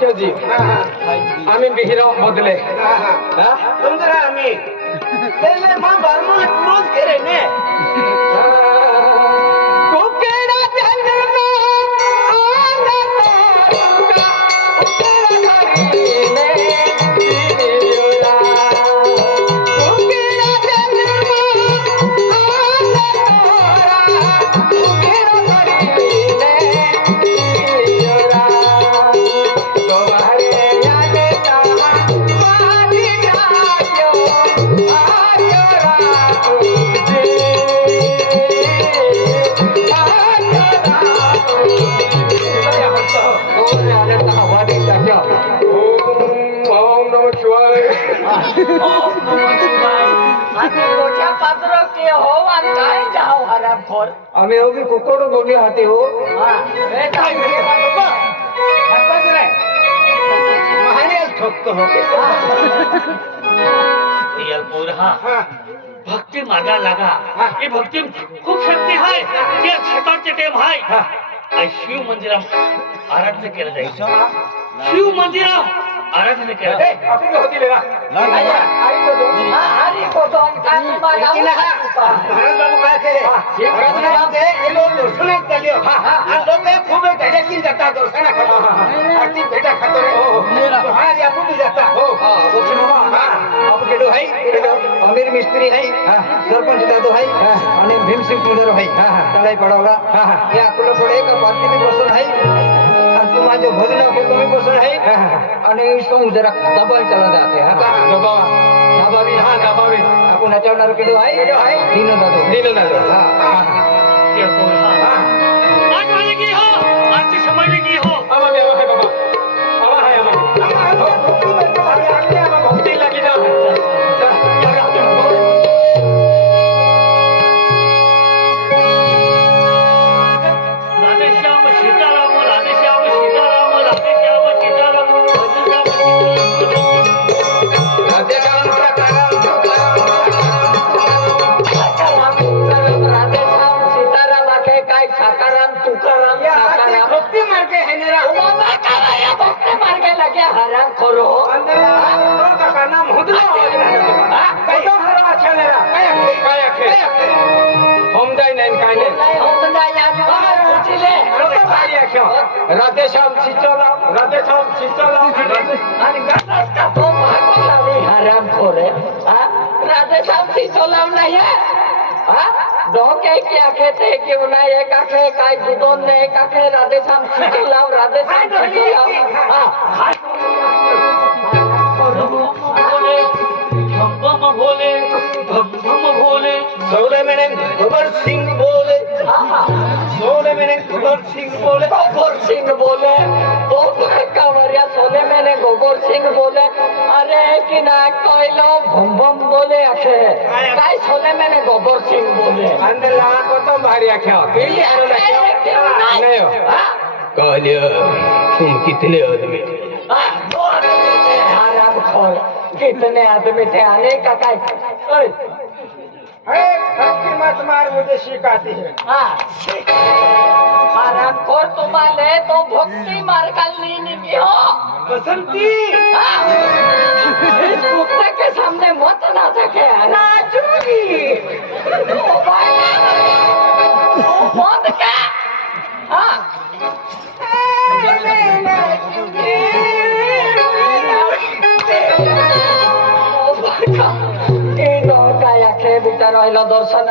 जी आम्ही बिहिराव बदले समजा आम्ही त्याला मा बारमा रोज करे ने आम्ही अगदी कोकोड बोलली हाते हो भक्ती मागा लागा ही भक्ती खूप शक्ती आहे ते सकाळचे टेम आहे शिव मंदिरात आराधना केलं जाईल शिव मंदिरात आराधना केलं जाईल अमीर मिस्त्री है सरपंच दादू है आणि भीमसिंग कुंडर है तळाई पडावला हे आपलं पडे का बाकी भी बसून है आणि तुम्हा जो भजन के तुम्ही बसून है आणि सोंग जरा दबाव चला जाते हा का दबावी आपण नचवणार केलो आहे दीनो दादू आज वाले की हो आज ते समय में की हो भक्ती लगी ना राधेश्याम सीताराम राधेश्याम सीताराम राधेश्याम सीताराम साकाराम तुकाराम भक्ती मार्ग है मेरा भक्ती मार्ग लगे हराम करो का नाम हुदला कैसा हराम अच्छा मेरा काय होम जाय नाही काय नाही होम जाय आज पूछले राधेश्याम सीताराम आणि गणेश का तो भागवलावी हराम खोरे राधेश्याम सीताराम नाही है डोके की आंखें थे क्यों ना एक आंखें काय दुदोन ने एक आंखें राधेश्याम सीताराम भोले भम भोले सोने मैंने गोबर सिंह बोले सोने मैंने गोबर सिंह बोले तो कांवरिया सोने मैंने गोबर सिंह बोले अरे कि ना कोयलो भम भम बोले आखे काय सोने मैंने गोबर सिंह बोले अंदला को तो भारी आख्या नहीं हो कहलिए तुम कितने आदमी हराम खोर कितने आदमी थे आने का काय भक्ति मत मार मुझे सिखाती है हराम खोर तुम्हारे तो भक्ति मार कर ली क्यों बसंती इस कुत्ते के सामने मत ना सके नाचूंगी बंद क्या दर्शन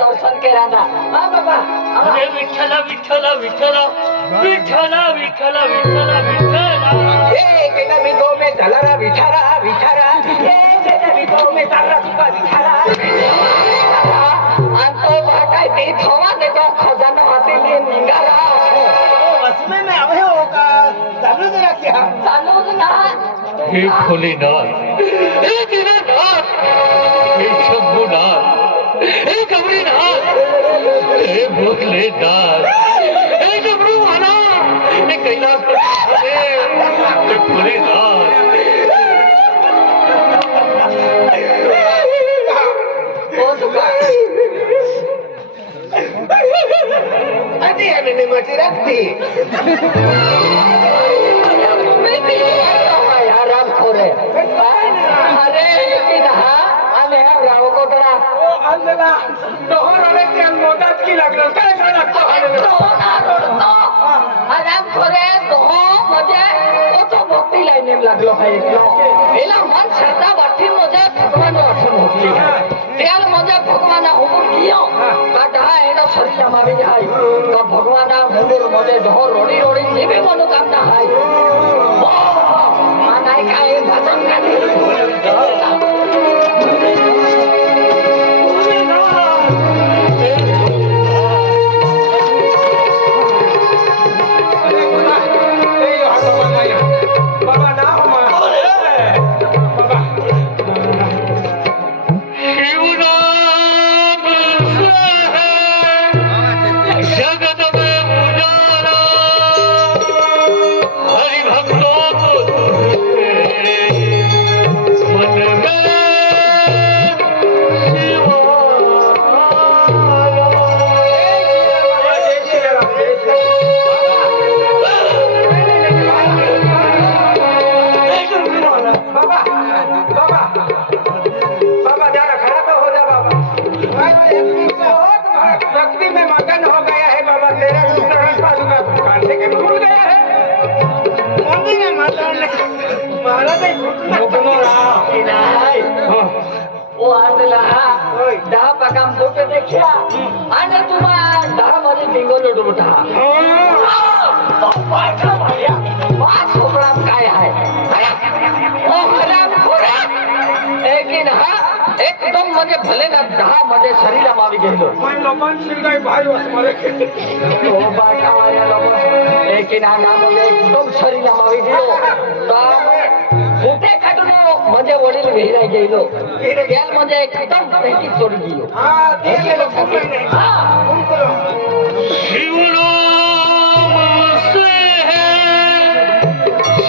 दर्शन केला ना बाबा अरे विठ्ठला विठ्ठला विठ्ठला विठ्ठला विठ्ठला विठ्ठला विठ्ठला मी गो में चलरा विठारा मी गो में चलरा तुका विठारा तो काय ते थवा देतो खजाना हातीने निघाला बसमें में आवे हो का चालू जरा क्या चालू ना हे भोलेनाथ हे दीनानाथ हे शंभूनाथ हे गौरीनाथ हे भोलेनाथ हे डमरूवाला हे कैलास हे भोलेनाथ अरे मैंने मची रखती डोहर आले ते मोदात की लागलं काय झालं भक्ती लाईने लागलो एला मन श्रद्धा वाटी मुझे भगवान आठवण होती त्याल मुझे भगवान हुकुम कियो का ढा एनो शरीर मावी जाय तो भगवान मुंडुर मुझे ढोर रोडी रोडी जे भी मनोकामना है मानाय काय भजन गाणी बाबा ना हो मा बाबा जगत में उजाला हरि भक्तों को मन में भक्ति में मगन हो गया है बाबा तेरा दुकान से भूल गया है मंदिर है महाराज वो आंधला दहा पकाम फोटो देखा आणि तुम्हा दहा मध्ये टिंगोल उठा काय आहे एकदम म्हणजे भले ना दहा मध्ये शरीरा मावी गेलो एकदम शरीरा मावी गेलो मोठे खाटून म्हणजे वडील विहिरा गेलो गेल म्हणजे एकदम त्याची चोरी गेलो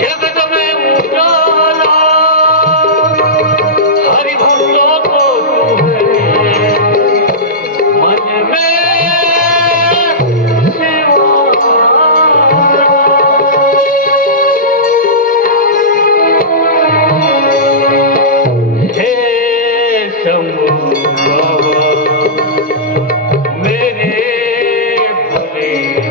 जगत में उजाला हरि भक्तों को मन में हे शंभु मेरे भले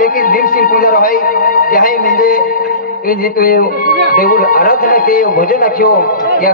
पैकी भीमसिंग पुजारो आहे ते आहे म्हणजे हे जे तो देऊळ आराधना के भजन आख्यो या